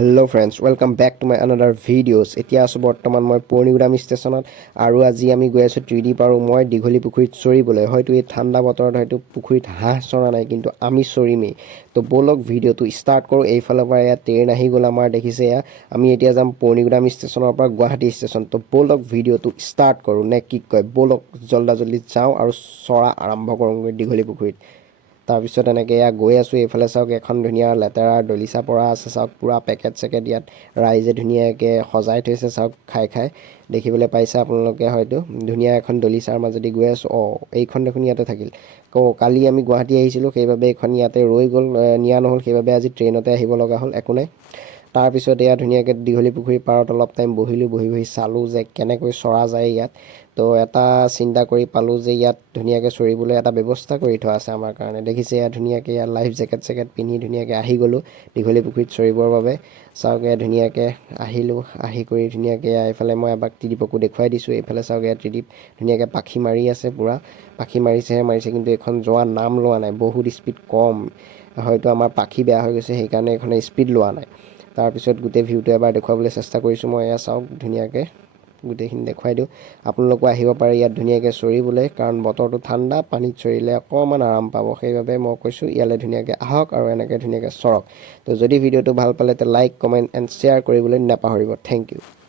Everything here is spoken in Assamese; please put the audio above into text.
Hello friends, welcome back to my another videos. এতিয়া আছো বৰ্তমান মই পৰ্ণিগুদাম ষ্টেচনত আৰু আজি আমি গৈ আছো 3D পাৰো মই দীঘলী পুখুৰীত চৰিবলৈ হয়তো এই ঠাণ্ডা বতৰত হয়তো পুখুৰীত হাঁহ চৰা নাই কিন্তু আমি চৰিমেই তো বলক ভিডিওটো ষ্টাৰ্ট কৰো এইফালৰ পৰা এয়া ট্ৰেইন আহি গ'ল আমাৰ দেখিছে এয়া আমি এতিয়া যাম পৰ্ণিগুদাম ষ্টেচনৰ পৰা গুৱাহাটী ষ্টেচন তো বলক ভিডিওটো ষ্টাৰ্ট কৰো নে কি কয় বলক জলদি যাওঁ আৰু চৰা আৰম্ভ কৰোঁগৈ দীঘলী পুখুৰীত তাৰপিছত এনেকৈ এয়া গৈ আছোঁ এইফালে চাওক এখন ধুনীয়া লেতেৰা দলিচা পৰা আছে চাওক পূৰা পেকেট চেকেট ইয়াত ৰাইজে ধুনীয়াকৈ সজাই থৈছে চাওক খাই দেখিবলৈ পাইছে আপোনালোকে হয়তো ধুনীয়া এখন দলিচাৰ মাজেদি গৈ আছোঁ এইখন দেখোন ইয়াতে থাকিল কালি আমি গুৱাহাটী আহিছিলোঁ সেইবাবে এইখন ইয়াতে ৰৈ গ'ল নিয়া নহ'ল সেইবাবে আজি ট্ৰেইনতে আহিব লগা হ'ল একো নাই তাৰপিছত এয়া ধুনীয়াকৈ দীঘলী পুখুৰীৰ পাৰত অলপ টাইম বহিলোঁ বহি চালোঁ যে কেনেকৈ চৰা যায় ইয়াত তো এটা চিন্তা কৰি পালোঁ যে ইয়াত ধুনীয়াকৈ চৰিবলৈ এটা ব্যৱস্থা কৰি থোৱা আছে আমাৰ কাৰণে দেখিছে ইয়াত ধুনীয়াকৈ ইয়াত লাইফ জেকেট চেকেট পিন্ধি ধুনীয়াকৈ আহি গ'লোঁ দীঘলী পুখুৰীত চৰিবৰ বাবে চাওক এয়া ধুনীয়াকৈ আহিলোঁ আহি কৰি ধুনীয়াকৈ এইফালে মই এবাৰ ত্ৰিদীপকো দেখুৱাই দিছোঁ এইফালে চাওক এয়া ত্ৰিদীপ ধুনীয়াকৈ পাখি মাৰি আছে পূৰা পাখি মাৰিছে কিন্তু এইখন যোৱা নাম লোৱা নাই বহুত স্পীড কম হয়তো আমাৰ পাখি বেয়া হৈ গৈছে সেইকাৰণে এইখনে স্পীড লোৱা নাই তাৰপিছত গোটেই ভিউটো এবাৰ দেখুৱাবলৈ চেষ্টা কৰিছোঁ মই এয়া চাওক ধুনীয়াকৈ গোটেইখিনি দেখুৱাই দিওঁ আপোনালোকো আহিব পাৰে ইয়াত ধুনীয়াকৈ চৰিবলৈ কাৰণ বতৰটো ঠাণ্ডা পানীত চৰিলে অকণমান আৰাম পাব সেইবাবে মই কৈছোঁ ইয়ালৈ ধুনীয়াকৈ আহক আৰু এনেকৈ ধুনীয়াকৈ চৰক তো যদি ভিডিঅ'টো ভাল পালে তে লাইক কমেণ্ট এণ্ড শ্বেয়াৰ কৰিবলৈ নাপাহৰিব থেংক ইউ